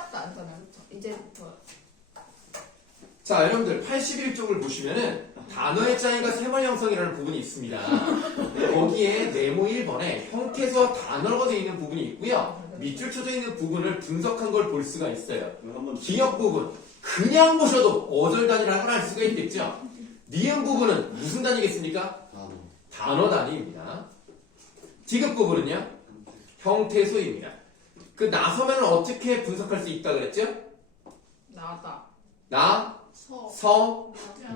시작도 안 했잖아요. 그쵸? 이제부터. 자, 여러분들 81쪽을 보시면은 단어의 짝이가 세말 형성이라는 부분이 있습니다. 거기에 네모 1번에 형태소와 단어가 되어 있는 부분이 있고요. 밑줄 쳐져 있는 부분을 분석한 걸 볼 수가 있어요. 기억 부분 그냥 보셔도 어절 단위라는 걸 알 수가 있겠죠. 니은 부분은 무슨 단위겠습니까? 단어 단위입니다. 디귿 부분은요? 형태소입니다. 그 나서면은 어떻게 분석할 수 있다 그랬죠? 나왔다.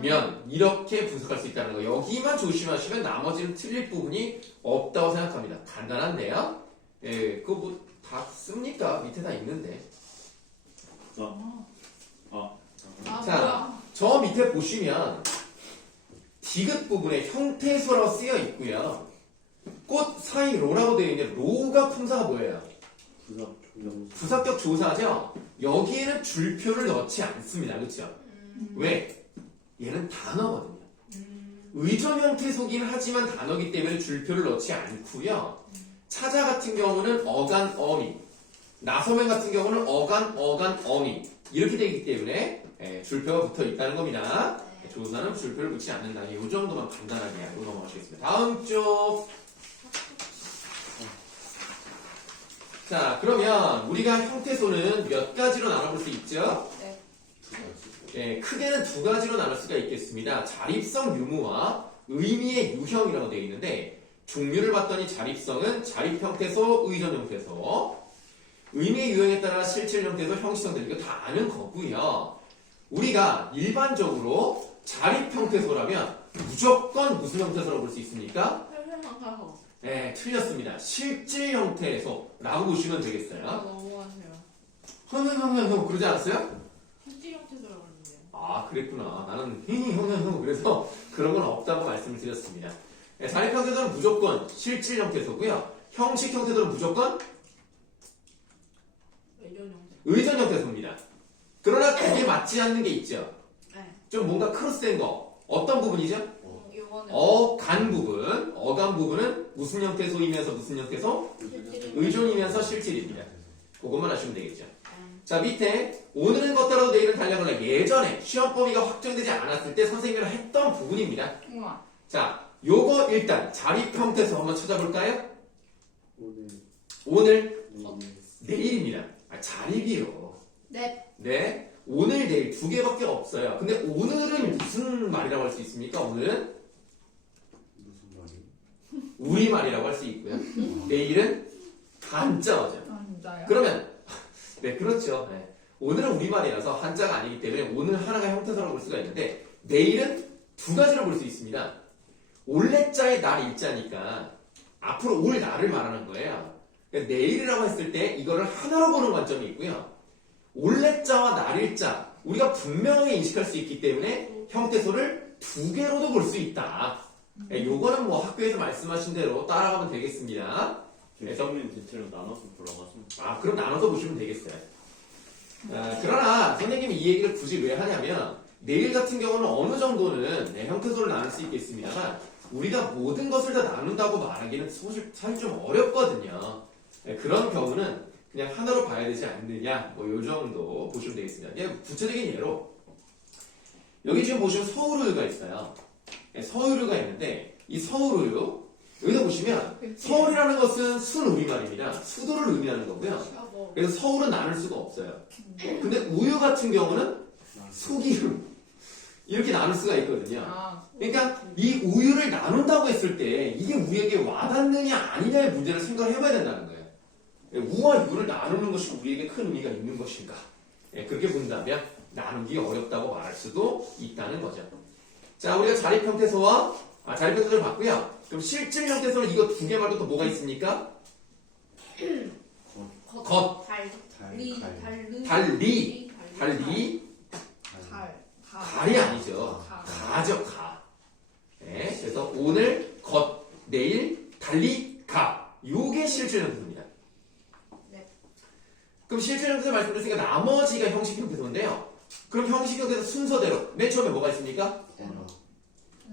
면 이렇게 분석할 수 있다는 거. 여기만 조심하시면 나머지는 틀릴 부분이 없다고 생각합니다. 간단한데요. 예, 그거 뭐 다 씁니까? 밑에 다 있는데. 자, 저 밑에 보시면 디귿 부분에 형태소라고 쓰여 있고요. 꽃 사이 로라고 되어 있는데 로가 품사가 뭐예요? 부사격 조사죠. 여기에는 줄표를 넣지 않습니다. 그렇죠? 왜? 얘는 단어거든요. 의존 형태소긴 하지만 단어기 때문에 줄표를 넣지 않고요. 차자 같은 경우는 어간 어미, 나서면 같은 경우는 어간 어미 이렇게 되기 때문에 줄표가 붙어 있다는 겁니다. 조사는 줄표를 붙이지 않는다. 이 정도만 간단하게 알고 넘어가시겠습니다. 다음 쪽. 자, 그러면 우리가 형태소는 몇 가지로 나눠볼 수 있죠? 네, 크게는 두 가지로 나눌 수가 있겠습니다. 자립성 유무와 의미의 유형이라고 되어 있는데 종류를 봤더니 자립성은 자립 형태소, 의존 형태소, 의미의 유형에 따라 실질 형태소, 형식 형태소 이거 다 아는 거고요. 우리가 일반적으로 자립 형태소라면 무조건 무슨 형태소라고 볼 수 있습니까? 네, 틀렸습니다. 실질 형태소라고 보시면 되겠어요. 너무하세요. 그러지 않았어요? 실질 형태소라고 그러는데. 아, 그랬구나. 나는 그래서 그런 건 없다고 말씀을 드렸습니다. 네, 자립 형태소는 무조건 실질 형태소고요. 형식 형태소는 무조건 의존 형태소입니다. 그러나 그게 맞지 않는 게 있죠. 좀 뭔가 크로스된 거. 어떤 부분이죠? 어간 부분. 어간 부분은 무슨 형태소이면서 무슨 형태소? 의존이면서 실질입니다. 그것만 하시면 되겠죠. 자, 밑에 오늘은 걷더라도 내일은 달려갈래. 예전에 시험 범위가 확정되지 않았을 때 선생님이랑 했던 부분입니다. 자, 요거 일단 자립 형태소 한번 찾아볼까요? 오늘 내일입니다. 자립이요. 네. 오늘 내일 두 개밖에 없어요. 근데 오늘은 무슨 말이라고 할 수 있습니까? 오늘은 우리말이라고 할 수 있고요. 내일은 한자어죠. 진짜요? 그러면 네, 그렇죠. 네. 오늘은 우리말이라서 한자가 아니기 때문에 오늘 하나가 형태소라고 볼 수가 있는데 내일은 두 가지로 볼 수 있습니다. 올레자의 날 일자니까 앞으로 올 날을 말하는 거예요. 그러니까 내일이라고 했을 때 이거를 하나로 보는 관점이 있고요. 올레자와 날일자 우리가 분명하게 인식할 수 있기 때문에 형태소를 두 개로도 볼 수 있다. 요거는 뭐 학교에서 말씀하신 대로 따라가면 되겠습니다. 그래서 전체로 나눠서 보라고 하시면 그럼 나눠서 보시면 되겠어요. 그러나 선생님이 이 얘기를 굳이 왜 하냐면 내일 같은 경우는 어느 정도는 형태소를 나눌 수 있겠습니다만 우리가 모든 것을 다 나눈다고 말하기는 사실 좀 어렵거든요. 그런 경우는 그냥 하나로 봐야 되지 않느냐 뭐 요 정도 보시면 되겠습니다. 구체적인 예로 여기 지금 보시면 서울우유가 있어요. 서울우유가 있는데 이 서울우유 여기다 보시면 서울이라는 것은 순우리말입니다. 수도를 의미하는 거고요. 그래서 서울은 나눌 수가 없어요. 근데 우유 같은 경우는 소기름 이렇게 나눌 수가 있거든요. 그러니까 이 우유를 나눈다고 했을 때 이게 우리에게 와닿느냐 아니냐의 문제를 생각을 해봐야 된다는 거예요. 우와 유를 나누는 것이 우리에게 큰 의미가 있는 것인가? 그렇게 본다면 나누기 어렵다고 말할 수도 있다는 거죠. 자, 우리가 자립 형태소와 자립 형태소를 봤고요. 그럼 실질 형태소는 이거 두 개 말고 또 뭐가 있습니까? 겉, 달리, 갈이 아니죠. 가죠, 가. 네, 그래서 오늘, 겉, 내일, 달리, 가. 요게 실질 형태소입니다. 그럼 실질 형태소 말씀드렸으니까 나머지가 형식 형태소인데요. 그럼 형식 형태소 순서대로 맨 처음에 뭐가 있습니까?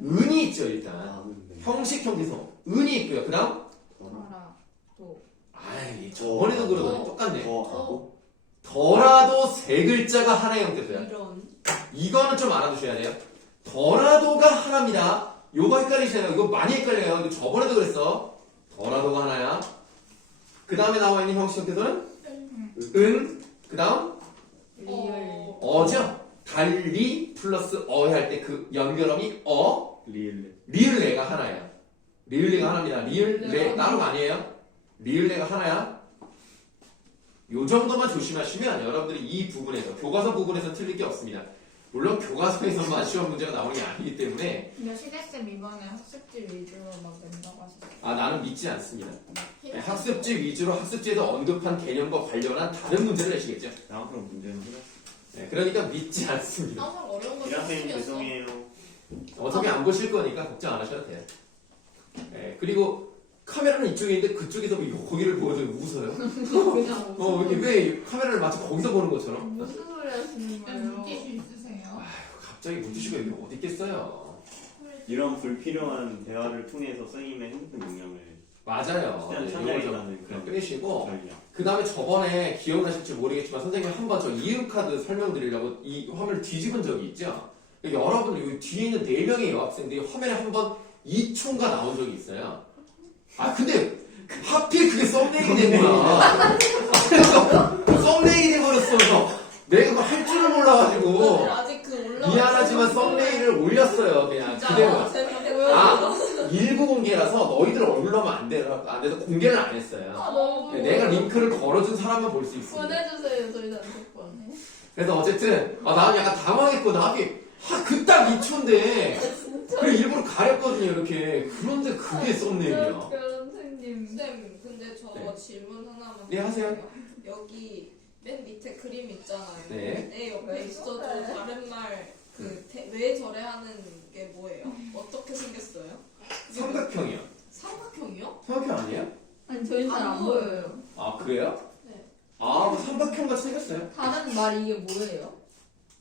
은이 있죠, 일단. 형식 형태소. 은이 있고요. 그 다음? 저번에도 그러더니 똑같네. 더라도 세 글자가 하나의 형태소야. 이런. 이거는 좀 알아두셔야 돼요. 더라도가 하나입니다. 요거 헷갈리시나요? 이거 많이 헷갈려요. 이거 저번에도 그랬어. 더라도가 하나야. 그 다음에 나와 있는 형식 형태소는 그 다음 리얼. 어죠. 달리 플러스 어에 할 때 그 연결음이 리을. 리을레가 하나야. 리을레가 하나입니다. 리을레 따로가 아니에요. 리을레가 하나야. 요 정도만 조심하시면 여러분들이 이 부분에서 교과서 부분에서 틀릴 게 없습니다. 물론 교과서에서만 시험 문제가 나오는 게 아니기 때문에 근데 시대쌤 이번에 학습지 위주로 막 낸다고 하셨어요. 나는 믿지 않습니다. 학습지 위주로 학습지에서 언급한 개념과 관련한 다른 문제를 내시겠죠. 나 그럼 문제는 그래. 그러니까 믿지 않습니다. 항상 어려운 거 이라쌤 수업이었어. 죄송해요. 어차피 안 보실 거니까 걱정 안 하셔도 돼요. 그리고 카메라는 이쪽에 있는데 그쪽에서 거기를 보여서 웃어요. 그냥 왜 카메라를 마치 거기서 보는 것처럼? 무슨 소리 하시는 거예요? 물티슈 있으세요? 갑자기 물티슈가 여기 어디 있겠어요? 이런 불필요한 대화를 통해서 선생님의 핸드폰 용량을 맞아요. 최대한 이걸 찾아내라는 좀 그런 빼시고 전략. 그 다음에 저번에 기억나실지 모르겠지만 선생님이 한번 저 이음카드 설명드리려고 이 화면을 뒤집은 적이 있죠? 여러분들 여기 뒤에 있는 4명의 여학생들이 화면에 한번 2초가 나온 적이 있어요. 근데 하필 그게 썸네일이 된 거야. 그래서 썸네일이 돼버렸어. 내가 그거 할 줄을 몰라가지고 아직 그 올라. 미안하지만 썸네일을 올렸어요. 그냥 그대로. 일부 공개라서 너희들 얼굴로 하면 안 돼서 공개를 안 했어요. 너무 내가 링크를 걸어준 사람만 볼 수 있습니다. 보내주세요. 저희 단톡방에. 그래서 어쨌든 나는 약간 당황했고 나비 그딱 2초인데 그래 일부러 가렸거든요 이렇게. 그런데 그게 썸네일이야. 선생님. 쌤, 근데 저 네. 질문 하나만. 네, 하세요. 드릴게요. 여기 맨 밑에 그림 있잖아요. 네. 네, 옆에 있어도 다른 말, 왜 저래 하는 게 뭐예요? 어떻게 생겼어요? 삼각형이요. 삼각형이요? 삼각형 아니에요? 아니 저희 잘 안 보여요. 그래요? 네. 뭐 삼각형 같이 생겼어요. 다른 말이 이게 뭐예요?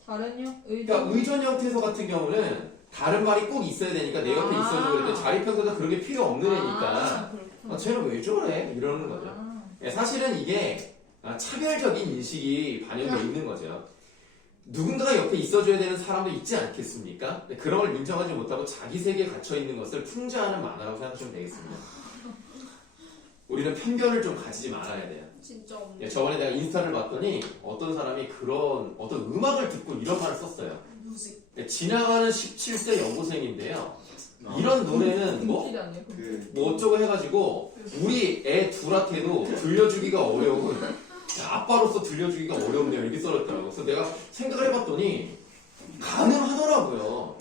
다른요? 그러니까 의존 형태소 같은 경우는 다른 말이 꼭 있어야 되니까 내 옆에 있어줘. 그랬더니 자립형태가 그런 게 필요 없는 애니까 쟤는 왜 저래? 이러는 거죠. 사실은 이게 차별적인 인식이 반영되어 있는 거죠. 누군가가 옆에 있어줘야 되는 사람도 있지 않겠습니까? 그런 걸 인정하지 못하고 자기 세계에 갇혀 있는 것을 풍자하는 만화라고 생각하시면 되겠습니다. 우리는 편견을 좀 가지지 말아야 돼요. 진짜 없네. 저번에 내가 인스타를 봤더니 어떤 사람이 그런 어떤 음악을 듣고 이런 말을 썼어요. 뮤직. 지나가는 17세 여고생인데요. 이런 노래는 금필이 아니에요? 뭐 어쩌고 해가지고 우리 애 둘한테도 들려주기가 어려운, 아빠로서 들려주기가 어렵네요 이렇게 써졌더라고. 그래서 내가 생각을 해봤더니 가능하더라고요.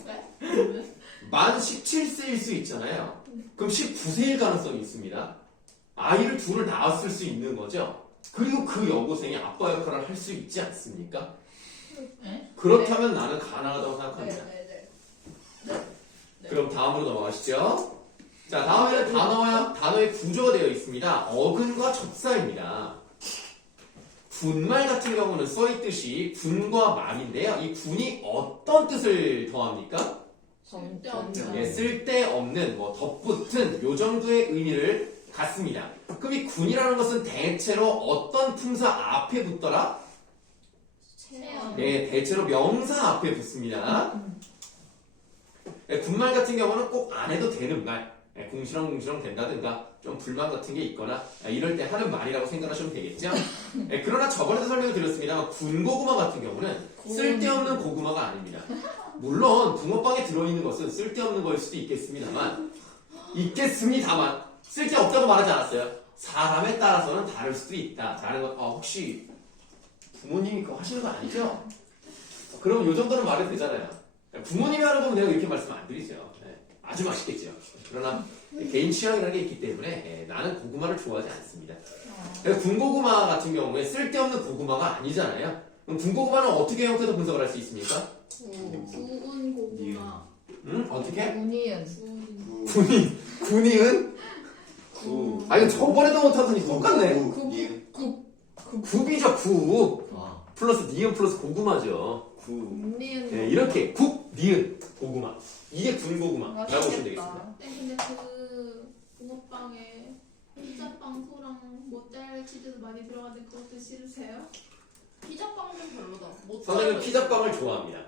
만 17세일 수 있잖아요. 그럼 19세일 가능성이 있습니다. 아이를 둘을 낳았을 수 있는 거죠. 그리고 그 여고생이 아빠 역할을 할 수 있지 않습니까? 네? 그렇다면 나는 가능하다고 생각합니다. 네. 그럼 다음으로 넘어가시죠. 자, 다음에는 단어의 구조가 되어 있습니다. 어근과 접사입니다. 군말 같은 경우는 써있듯이 군과 말인데요. 이 군이 어떤 뜻을 더합니까? 쓸데없는, 덧붙은 요 정도의 의미를 갖습니다. 그럼 이 군이라는 것은 대체로 어떤 품사 앞에 붙더라? 네, 대체로 명사 앞에 붙습니다. 군말 같은 경우는 꼭 안 해도 되는 말, 궁시렁궁시렁 된다든가 좀 불만 같은 게 있거나 이럴 때 하는 말이라고 생각하시면 되겠죠. 그러나 저번에도 설명을 드렸습니다만 군고구마 같은 경우는 쓸데없는 고구마가 아닙니다. 물론 붕어빵에 들어있는 것은 쓸데없는 거일 수도 있겠습니다만 쓸데없다고 말하지 않았어요. 사람에 따라서는 다를 수도 있다. 다른 건 혹시 부모님이 그거 하시는 거 아니죠? 그럼 요 정도는 말해도 되잖아요. 부모님이 하는 거면 내가 이렇게 말씀 안 드리죠. 아주 맛있겠죠. 그러나 개인 취향이라는 게 있기 때문에 나는 고구마를 좋아하지 않습니다. 군고구마 같은 경우에 쓸데없는 고구마가 아니잖아요. 그럼 군고구마는 어떻게 형태로 분석을 할 수 있습니까? 구운 고구마. 어떻게? 군이은. 군이은? 이거 저번에도 못하더니 똑같네. 굽이죠, 굽. 플러스 니은 플러스 고구마죠. 군이은. 네, 이렇게 국, 니은, 고구마. 이게 군고구마라고 보시면 되겠습니다. 근데 그 붕어빵에 피자빵 소랑 모짜렐라 치즈도 많이 들어가는데 그것도 싫으세요? 선생님 피자빵을 좋아합니다.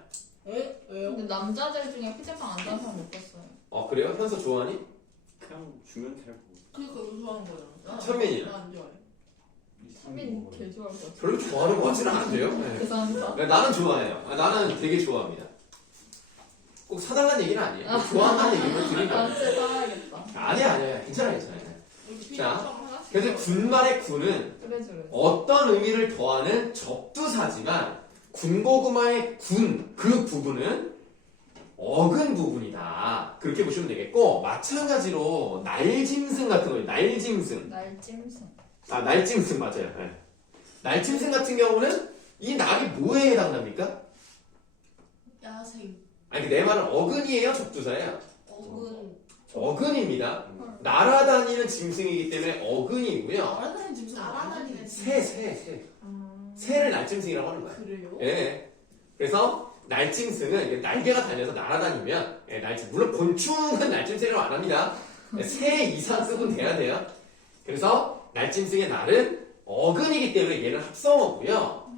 에? 왜요? 근데 남자들 중에 피자빵 안 좋아하는 사람 못 봤어요. 그래요? 현서 좋아하니? 그냥 주면 잘 먹어. 그니까 왜 좋아하는 거잖아. 천민이는? 나안 좋아해. 선민 개 좋아할 것 같아. 별로 좋아하는 것 같지는 않은데요? 네. 죄송합니다. 나는 좋아해요. 나는 되게 좋아합니다. 꼭 사달라는 얘기는 아니에요. 좋아한다는 얘기만 드린 거예요. 나한테 따라야겠다. 아니야. 괜찮아요. 우리 자, 피자처럼 하나씩. 그래서 먹어요. 군말의 군은 그래. 어떤 의미를 더하는 접두사지만 군고구마의 군, 그 부분은 어근 부분이다. 그렇게 보시면 되겠고, 마찬가지로 날짐승 같은 거예요. 날짐승. 날찜승. 날짐승 맞아요. 네. 날짐승 같은 경우는 이 날이 뭐에 해당합니까? 야생. 아니, 내 말은 어근이에요? 접두사예요? 어근. 어근입니다. 날아다니는 짐승이기 때문에 어근이고요. 날아다니는 짐승. 날아다니는 새를 날짐승이라고 하는 거예요. 그래요? 예. 그래서 날짐승은 이게 날개가 달려서 날아다니면 물론 곤충은 날짐승이라고 안 합니다. 새 이상 급은 돼야 돼요. 그래서 날짐승의 날은 어근이기 때문에 얘는 합성어고요.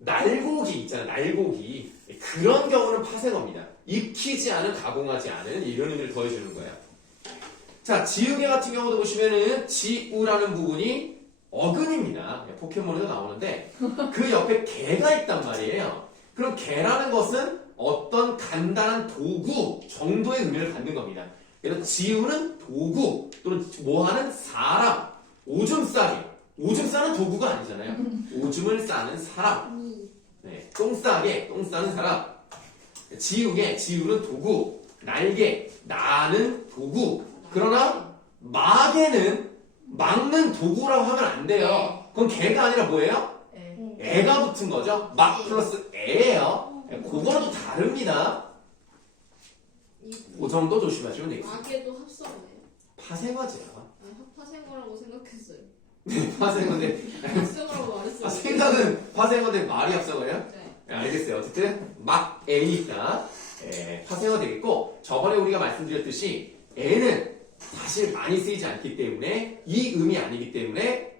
날고기 있잖아요. 날고기. 그런 경우는 파생어입니다. 익히지 않은, 가공하지 않은 이런 의미를 더해주는 거예요. 자, 지우개 같은 경우도 보시면은 지우라는 부분이 어근입니다. 포켓몬에도 나오는데 그 옆에 개가 있단 말이에요. 그럼 개라는 것은 어떤 간단한 도구 정도의 의미를 갖는 겁니다. 그래서 지우는 도구 또는 뭐하는 사람, 오줌 싸기. 오줌 싸는 도구가 아니잖아요. 오줌을 싸는 사람. 네, 똥 싸는 사람. 지우개, 지우는 도구. 날개, 나는 도구. 그러나 마개는 막는 도구라고 하면 안 돼요. 그건 개가 아니라 뭐예요? 애가 붙은 거죠. 막 플러스 애예요. 그거는 또 다릅니다. 그 정도 조심하시면 되겠습니다. 마개도 합성어네요. 파생어죠. 파생어라고 생각했어요. 파생어인데 합성어라고 말했어요. 생각은 파생어인데 말이 앞서가요? 네. 알겠어요. 어쨌든 막 애니까 파생어 되겠고, 저번에 우리가 말씀드렸듯이 애는 사실 많이 쓰이지 않기 때문에 이 의미 아니기 때문에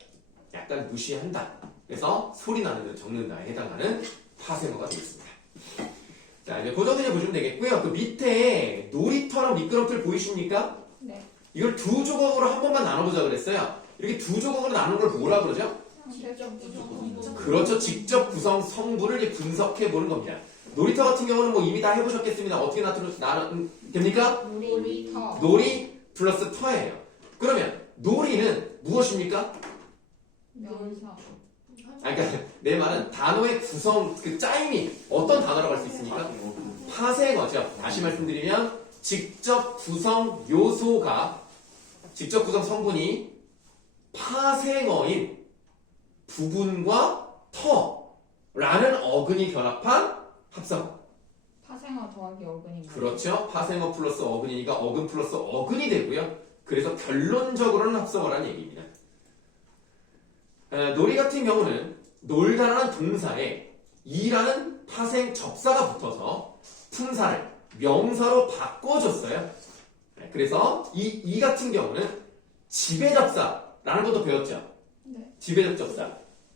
약간 무시한다. 그래서 소리 나는 데 적는다에 해당하는 파생어가 되겠습니다. 자, 이제 그 정도 이제 보시면 되겠고요. 그 밑에 놀이터랑 미끄럼틀 보이십니까? 네. 이걸 두 조각으로 한 번만 나눠보자 그랬어요. 이렇게 두 조각으로 나눈 걸 뭐라 그러죠? 그렇죠. 직접 구성 성분을 이제 분석해 보는 겁니다. 놀이터 같은 경우는 뭐 이미 다 해보셨겠습니다. 어떻게 됩니까? 놀이터. 놀이 플러스 터예요. 그러면 놀이는 무엇입니까? 명사. 그러니까 내 말은 단어의 구성, 그 짜임이 어떤 단어라고 할 수 있습니까? 파생어죠. 다시 말씀드리면 직접 구성 요소가, 직접 구성 성분이 파생어인 부분과 터라는 어근이 결합한 합성어. 파생어 더하기 어근인가요? 그렇죠. 파생어 플러스 어근이니까 어근 플러스 어근이 되고요. 그래서 결론적으로는 합성어라는 얘기입니다. 놀이 같은 경우는 놀다라는 동사에 이라는 파생 접사가 붙어서 품사를 명사로 바꿔줬어요. 그래서 이 같은 경우는 지배접사라는 것도 배웠죠. 네. 지배적 접사.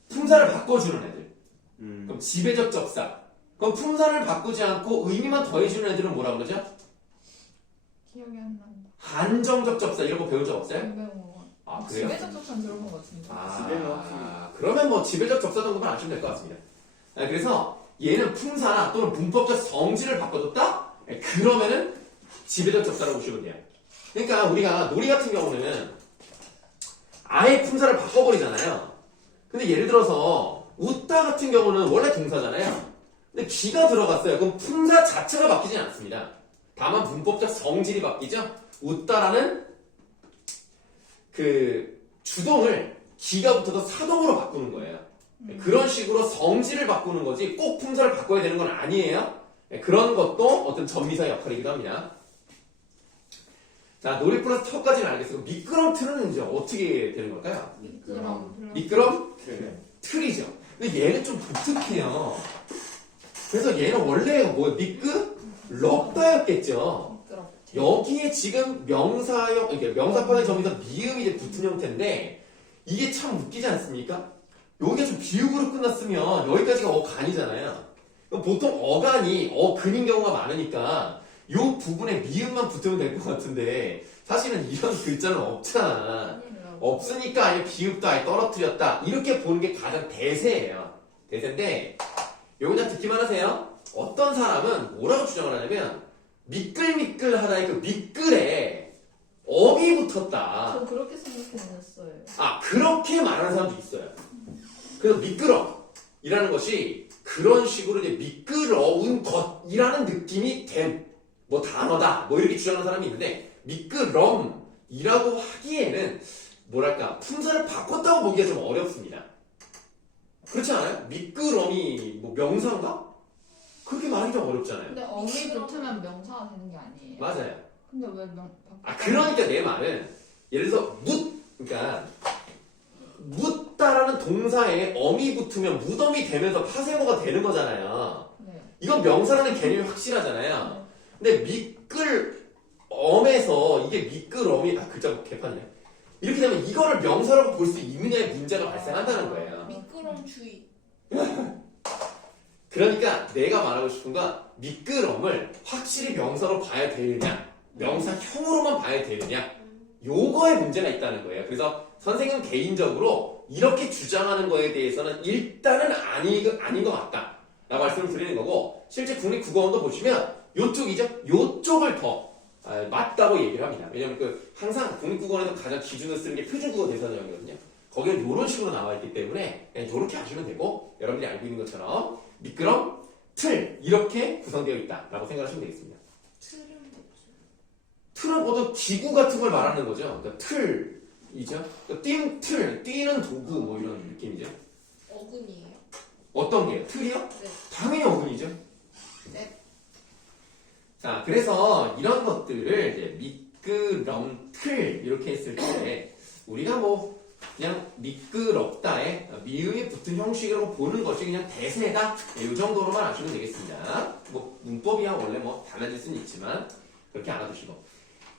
품사를 바꿔주는 애들. 음. 그럼 지배적 접사. 그럼 품사를 바꾸지 않고 의미만 더해주는 애들은 뭐라 그러죠? 기억이 안 난다. 한정적 접사 이런 거 배운 적 없어요? 안 배운 거. 아, 그래요? 집에서 접한 들어본 것 같은데. 지배는 확실히. 그러면 뭐 지배적 접사 정도만 아시면 될 것 같습니다. 그래서 얘는 품사나 또는 문법적 성질을 바꿔줬다? 그러면은 지배적 접사라고 보시면 돼요. 그러니까 우리가 놀이 같은 경우는 아예 품사를 바꿔버리잖아요. 근데 예를 들어서 웃다 같은 경우는 원래 동사잖아요. 근데 기가 들어갔어요. 그럼 품사 자체가 바뀌진 않습니다. 다만 문법적 성질이 바뀌죠. 웃다라는 그 주동을 기가 붙어서 사동으로 바꾸는 거예요. 그런 식으로 성질을 바꾸는 거지 꼭 품사를 바꿔야 되는 건 아니에요. 그런 것도 어떤 전미사 역할이기도 합니다. 자, 놀이 플러스 터까지는 알겠어요. 미끄럼틀은 이제 어떻게 되는 걸까요? 미끄럼? 틀이죠. 근데 얘는 좀 독특해요. 그래서 얘는 원래 뭐 미끄럽다였겠죠. 여기에 지금 명사형, 그러니까 명사판의 점에서 미음이 이제 붙은 형태인데 이게 참 웃기지 않습니까? 여기가 좀 비읍으로 끝났으면 여기까지가 어간이잖아요. 보통 어간이 어근인 경우가 많으니까 요 부분에 미음만 붙으면 될 것 같은데 사실은 이런 글자는 없잖아. 없으니까 아예 비읍도 아예 떨어뜨렸다. 이렇게 보는 게 가장 대세예요. 대세인데 요거 잘 듣기만 하세요. 어떤 사람은 뭐라고 주장을 하냐면 미끌미끌하다의 그 미끌에 엄이 붙었다. 저 그렇게 생각했어요. 아, 그렇게 말하는 사람도 있어요. 그래서 미끄러이라는 것이 그런 식으로 이제 미끄러운 것이라는 느낌이 된 뭐 단어다. 뭐 이렇게 주장하는 사람이 있는데 미끄럼이라고 하기에는 뭐랄까 품사를 바꿨다고 보기가 좀 어렵습니다. 그렇지 않아요? 미끄럼이 뭐 명사인가? 그렇게 말이 좀 어렵잖아요. 근데 어미 붙으면 명사가 되는 게 아니에요. 맞아요. 근데 왜 아, 그러니까 내 말은 예를 들어서 그러니까 묻다라는 동사에 엄이 붙으면 무덤이 되면서 파생어가 되는 거잖아요. 네. 이건 명사라는 개념이 확실하잖아요. 근데 미끌엄에서 이게 미끌엄이 글자 개판이네. 이렇게 되면 이거를 명사라고 볼 수 있느냐의 문제가 발생한다는 거예요. 미끄럼 주의. 그러니까 내가 말하고 싶은 건 미끄럼을 확실히 명사로 봐야 되느냐, 명사형으로만 봐야 되느냐, 요거에 문제가 있다는 거예요. 그래서 선생님 개인적으로 이렇게 주장하는 거에 대해서는 일단은 아닌 것 같다 라고 말씀을 드리는 거고, 실제 국립국어원도 보시면 요쪽이죠? 요쪽을 더 맞다고 얘기를 합니다. 왜냐면 항상 국립국어원에서 가장 기준으로 쓰는 게 표준국어 대사전형이거든요. 거기는 이런 식으로 나와 있기 때문에 그냥 이렇게 하시면 되고, 여러분들이 알고 있는 것처럼 미끄럼, 틀 이렇게 구성되어 있다라고 생각하시면 되겠습니다. 틀은 어떤 기구 같은 걸 말하는 거죠. 그러니까 틀이죠. 그러니까 틀, 뛰는 도구 뭐 이런 느낌이죠. 어근이에요. 어떤 게요? 틀이요? 네. 당연히 어근이죠. 네. 자, 그래서 이런 것들을 이제 미끄럼, 틀 이렇게 했을 때 우리가 뭐 그냥 미끄럽다에 미음이 붙은 형식으로 보는 것이 그냥 대세다. 이 정도로만 아시면 되겠습니다. 뭐 문법이야 원래 뭐 달라질 수는 있지만 그렇게 알아두시고.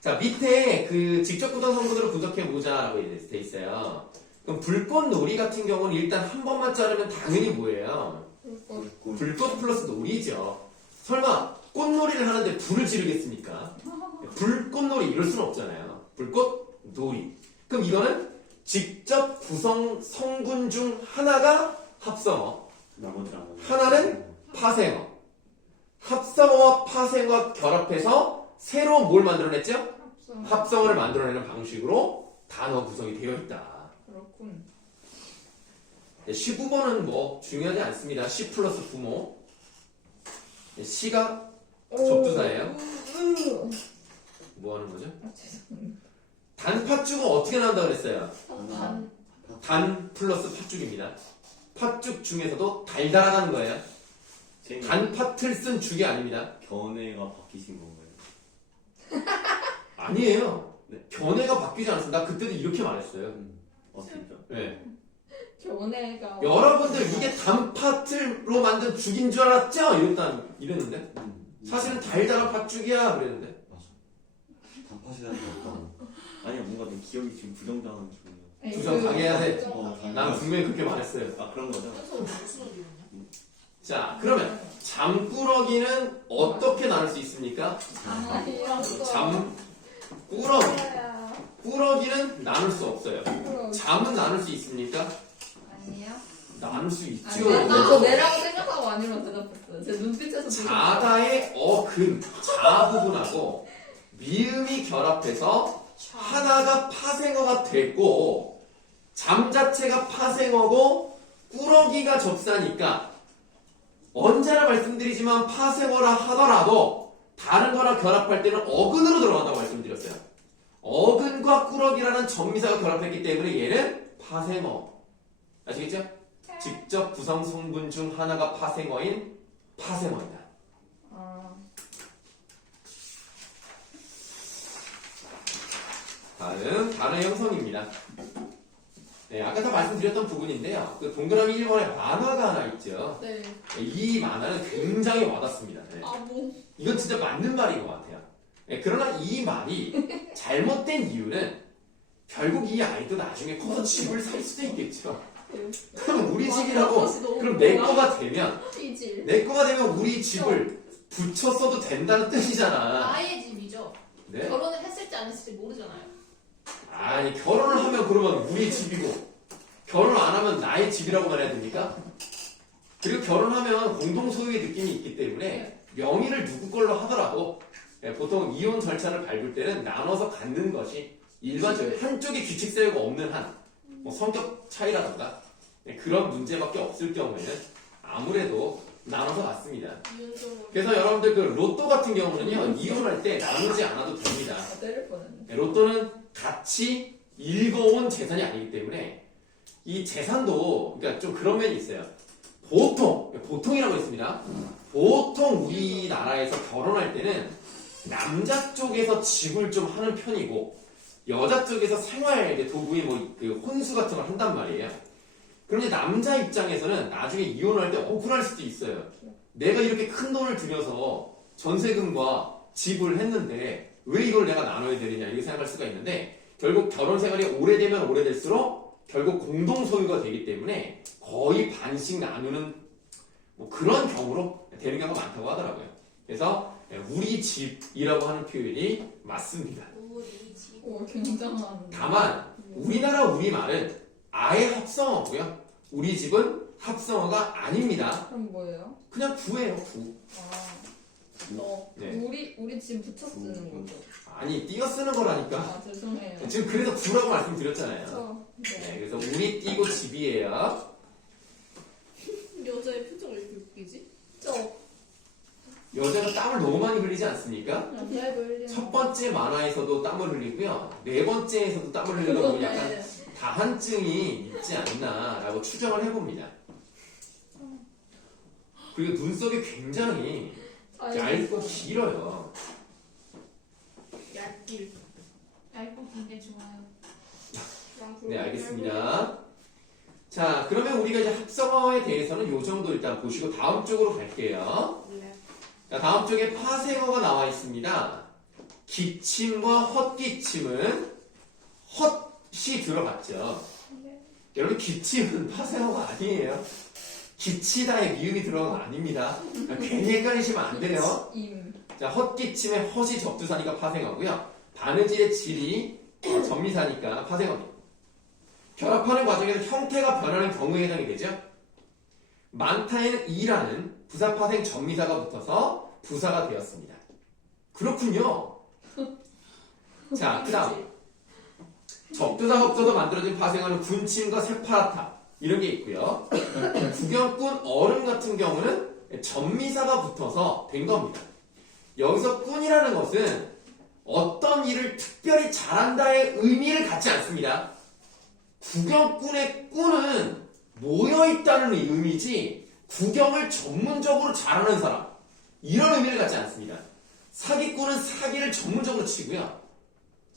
자, 밑에 그 직접 구성 성분으로 분석해 보자라고 돼 있어요. 그럼 불꽃놀이 같은 경우는 일단 한 번만 자르면 당연히 뭐예요? 불꽃 플러스 놀이죠. 설마 꽃놀이를 하는데 불을 지르겠습니까? 불꽃놀이 이럴 수는 없잖아요. 불꽃놀이. 그럼 이거는 직접 구성 성분 중 하나가 합성어, 하나는 파생어. 합성어와 파생어가 결합해서 새로 뭘 만들어냈죠? 합성어를 만들어내는 방식으로 단어 구성이 되어 있다. 그렇군. 19번은 뭐 중요하지 않습니다. 시 플러스 부모. 시가 접두사예요. 뭐 하는 거죠? 죄송합니다. 단팥죽은 어떻게 나온다고 그랬어요? 단. 단 플러스 팥죽입니다. 팥죽 중에서도 달달하다는 거예요. 단팥을 쓴 죽이 아닙니다. 견해가 바뀌신 건가요? 아니에요. 네. 견해가 바뀌지 않았습니다. 그때도 이렇게 말했어요. 진짜? 네. 견해가. 여러분들 이게 단팥으로 만든 죽인 줄 알았죠? 이랬는데 사실은 달달한 팥죽이야 그랬는데. 맞아. 단팥이라는 게 없다고. 아니 뭔가 내 기억이 지금 부정당하는 중이야. 부정 당해야 돼. 당연하지. 난 분명히 그렇게 말했어요. 아 그런 거죠? 그래서 무슨 어디였냐? 자, 그러면 잠꾸러기는 어떻게 나눌 수 있습니까? 꾸러기. 꾸러기는 나눌 수 없어요. 잠은 나눌 수 있습니까? 아니요. 나눌 수 있죠. 저 내라고 생각하고 아니라고 대답했어요. 제 눈빛에서 자다의 어근, 자 부분하고 미음이 결합해서 하나가 파생어가 됐고, 잠 자체가 파생어고 꾸러기가 접사니까 언제나 말씀드리지만 파생어라 하더라도 다른 거랑 결합할 때는 어근으로 들어간다고 말씀드렸어요. 어근과 꾸러기라는 전미사가 결합했기 때문에 얘는 파생어. 아시겠죠? 직접 구성 성분 중 하나가 파생어인 파생어이다. 다음 단어 형성입니다. 네, 아까 다 말씀드렸던 부분인데요. 그 동그라미 1번에 만화가 하나 있죠. 네. 이 만화는 굉장히 와닿습니다. 네. 뭐. 이건 진짜 맞는 말인 것 같아요. 네, 그러나 이 말이 잘못된 이유는 결국 이 아이도 나중에 커서 집을 살 수도 있겠죠. 그럼 우리 집이라고. 다시 너무 그럼 내 좋아. 거가 되면 삐질. 내 거가 되면 우리 집을 붙였어도 된다는 뜻이잖아. 나의 집이죠. 네? 결혼을 했을지 안 했을지 모르잖아요. 아니 결혼을 하면 그러면 우리 집이고 결혼 안 하면 나의 집이라고만 해야 됩니까? 그리고 결혼하면 공동 소유의 느낌이 있기 때문에 명의를 누구 걸로 하더라도 보통 이혼 절차를 밟을 때는 나눠서 갖는 것이 일반적인 한쪽에 규칙 사유가 없는 한 뭐 성격 차이라던가 그런 문제밖에 없을 경우에는 아무래도 나눠서 갖습니다. 이윤성으로. 그래서 여러분들 그 로또 같은 경우는요 이혼할 때 나누지 않아도 됩니다. 때릴 뻔했네. 로또는 같이 읽어온 재산이 아니기 때문에 이 재산도 그러니까 좀 그런 면이 있어요. 보통이라고 했습니다. 보통 우리나라에서 결혼할 때는 남자 쪽에서 집을 좀 하는 편이고 여자 쪽에서 생활 이제 도구의 그 혼수 같은 걸 한단 말이에요. 그럼 이제 남자 입장에서는 나중에 이혼할 때 억울할 수도 있어요. 내가 이렇게 큰 돈을 들여서 전세금과 집을 했는데 왜 이걸 내가 나눠야 되느냐 이렇게 생각할 수가 있는데 결국 결혼 생활이 오래되면 오래될수록 결국 공동 소유가 되기 때문에 거의 반씩 나누는 뭐 그런 경우로 되는 경우가 많다고 하더라고요. 그래서 우리 집이라고 하는 표현이 맞습니다. 우리 집. 오, 굉장한. 다만 우리나라 우리말은 아예 합성어고요. 우리 집은 합성어가 아닙니다. 그럼 뭐예요? 그냥 구예요, 구. 아, 네. 우리 집 붙여 쓰는 거죠. 아니, 띄어 쓰는 거라니까. 아, 죄송해요. 지금 그래서 구라고 말씀드렸잖아요. 저, 네, 네. 그래서 우리 띄고 집이에요. 여자의 표정을 이렇게 웃기지? 여자가 땀을 너무 많이 흘리지 않습니까? 배 돌리는. 첫 번째 만화에서도 땀을 흘리고요. 네 번째에서도 땀을 흘리다 보니 약간 다한증이 있지 않나라고 추정을 해봅니다. 그리고 눈썹이 굉장히 얇고 길어요. 얇길. 얇고 긴 게 좋아요. 네, 알겠습니다. 자, 그러면 우리가 이제 합성어에 대해서는 이 정도 일단 보시고 다음 쪽으로 갈게요. 네. 자, 다음 쪽에 파생어가 나와 있습니다. 기침과 헛기침은 헛이 들어갔죠. 여러분 기침은 파생어가 아니에요. 기치다의 미음이 들어간 거 아닙니다. 괜히 헷갈리시면 안 돼요. 임. 자, 헛기침의 헛이 접두사니까 파생어고요. 바느질의 질이 전미사니까 파생어입니다. 결합하는 과정에서 형태가 변하는 경우에 해당이 되죠. 많다에는 이라는 부사파생 전미사가 붙어서 부사가 되었습니다. 그렇군요. 자, 그 다음 접두사가 붙어서 만들어진 파생어는 군침과 새파랗다 이런 게 있고요. 구경꾼 얼음 같은 경우는 전미사가 붙어서 된 겁니다. 여기서 꾼이라는 것은 어떤 일을 특별히 잘한다의 의미를 갖지 않습니다. 구경꾼의 꾼은 모여있다는 의미지 구경을 전문적으로 잘하는 사람 이런 의미를 갖지 않습니다. 사기꾼은 사기를 전문적으로 치고요.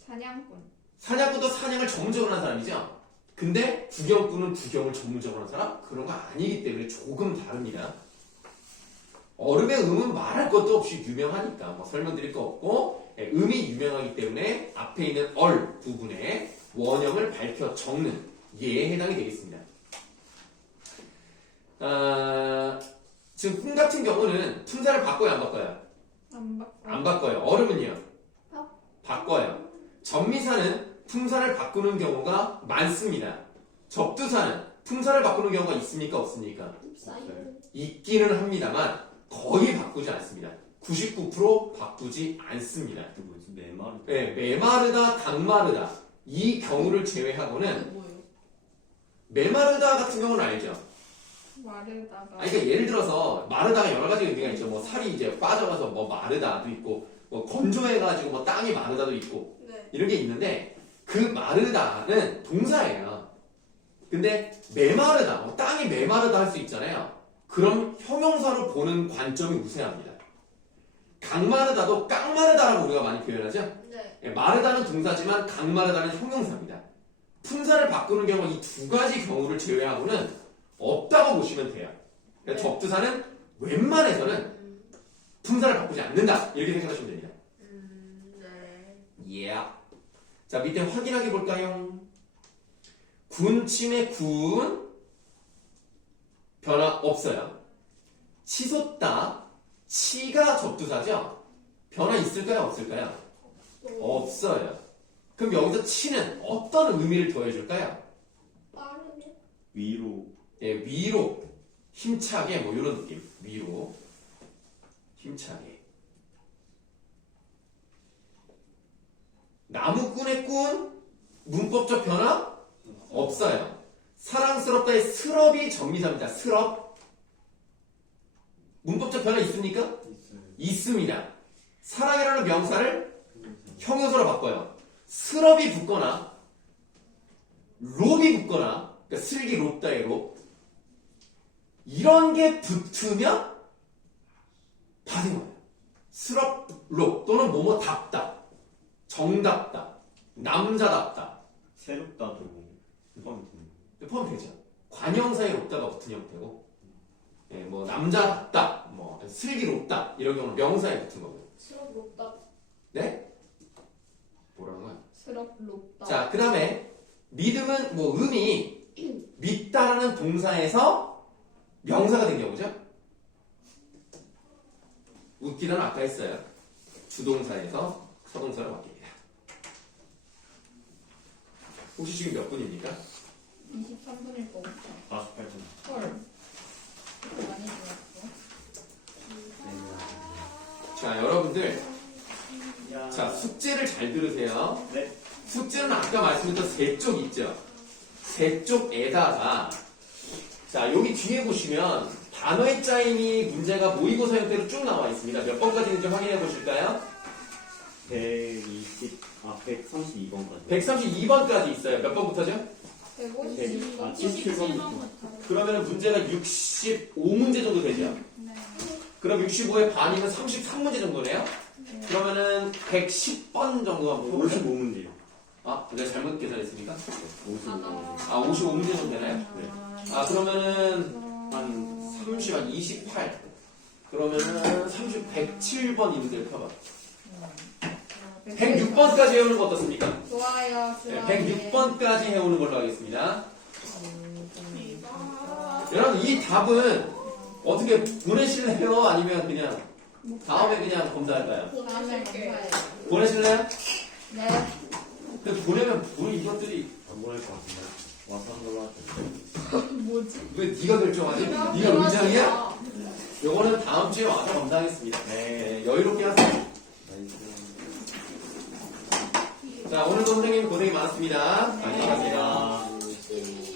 사냥꾼. 사냥꾼도 사냥을 전문적으로 하는 사람이죠. 근데 구경꾼은 구경을 전문적으로 하는 사람? 그런 거 아니기 때문에 조금 다릅니다. 얼음의 음은 말할 것도 없이 유명하니까 뭐 설명드릴 거 없고 음이 유명하기 때문에 앞에 있는 얼 부분에 원형을 밝혀 적는 예에 해당이 되겠습니다. 지금 꿈 같은 경우는 품사를 바꿔요, 안 바꿔요? 안 바꿔. 안 바꿔요. 얼음은요? 바꿔요. 전미사는 품사를 바꾸는 경우가 많습니다. 접두사는 품사를 바꾸는 경우가 있습니까? 없습니까? 있기는 합니다만 거의 바꾸지 않습니다. 99% 바꾸지 않습니다. 그 뭐지 메마르. 네, 메마르다, 강마르다 이 경우를 제외하고는 뭐예요? 메마르다 같은 경우는 알죠? 마르다가. 아니, 그러니까 예를 들어서 마르다가 여러 가지 의미가 있죠. 뭐 살이 이제 빠져가서 뭐 마르다도 있고, 뭐 건조해가지고 뭐 땅이 마르다도 있고 네. 이런 게 있는데 그 마르다는 동사예요. 근데 메마르다, 뭐 땅이 메마르다 할 수 있잖아요. 그럼 형용사로 보는 관점이 우세합니다. 강마르다도 깡마르다라고 우리가 많이 표현하죠. 네. 예, 마르다는 동사지만 강마르다는 형용사입니다. 품사를 바꾸는 경우 이 두 가지 경우를 제외하고는 없다고 보시면 돼요. 그러니까 접두사는 웬만해서는 품사를 바꾸지 않는다 이렇게 생각하시면 됩니다. 네. 자, 밑에 확인하기 볼까요? 군침의 군 변화 없어요. 치솟다. 치가 접두사죠? 변화 있을까요? 없을까요? 없어요. 그럼 여기서 치는 어떤 의미를 더해줄까요? 빠르게. 위로. 예, 위로. 힘차게 뭐 이런 느낌. 위로. 힘차게. 나무꾼의 꾼 문법적 변화 없어요. 사랑스럽다의 스럽이 정미사입니다. 스럽. 문법적 변화 있습니까? 있어요. 있습니다. 사랑이라는 명사를 형용사로 바꿔요. 스럽이 붙거나 롭이 붙거나 그러니까 슬기롭다의 롭 이런 게 붙으면 받은 거예요. 스럽, 롭 또는 뭐뭐답다, 정답다, 남자답다 새롭다도 포함이 되는 포함되죠. 관형사에 롭다가 붙은 형태고 예, 뭐 남자답다, 뭐 슬기롭다 이런 경우는 명사에 붙은 거고요. 스럽롭다. 네? 뭐라고요? 스럽롭다. 자, 그 다음에 믿음은 뭐 음이 믿다라는 동사에서 명사가 된 경우죠. 웃기다는 아까 했어요. 주동사에서 서동사로 바뀝니다. 혹시 지금 몇 분입니까? 23분일 거 같아. 48분. 헐. 많이 지났어. 자, 여러분들 야. 자, 숙제를 잘 들으세요. 네. 숙제는 아까 말씀드렸던 세 쪽 있죠. 세 쪽에다가 자, 여기 뒤에 보시면 단어의 짜임이 문제가 모의고사 형태로 쭉 나와 있습니다. 몇 번까지인지 확인해 보실까요? 132번까지. 132번까지 있어요. 몇 번부터죠? 150. 77번부터. 그러면 문제가 65문제 정도 되죠? 네. 그럼 65의 반이면 33문제 정도네요? 그러면은 110번 정도 한번 해볼까요? 55문제요. 아, 내가 잘못 계산했습니까? 55문제. 아, 55문제 정도 되나요? 네. 아, 그러면은 한 30, 한 28. 그러면은 30, 107번 있는데 펴봐. 106번까지 해오는 거 어떻습니까? 좋아요. 네, 좋아요. 106번까지 해오는 걸로 하겠습니다. 여러분, 이 답은 어떻게 보내실래요? 아니면 그냥 다음에 그냥 검사할까요? 다음에 보내실게. 감사해요. 보내실래요? 네. 근데 보내면 뭐 이것들이 안 보낼 것 같은데. 와서 한 걸로 하죠. 뭐지? 왜 네가 결정하지? 네가 의장이야? 요거는 다음 주에 와서 검사하겠습니다. 네, 여유롭게 하세요. 나이스. 자, 오늘도 선생님 고생이 많았습니다. 안녕히 가세요. 안녕히 가세요.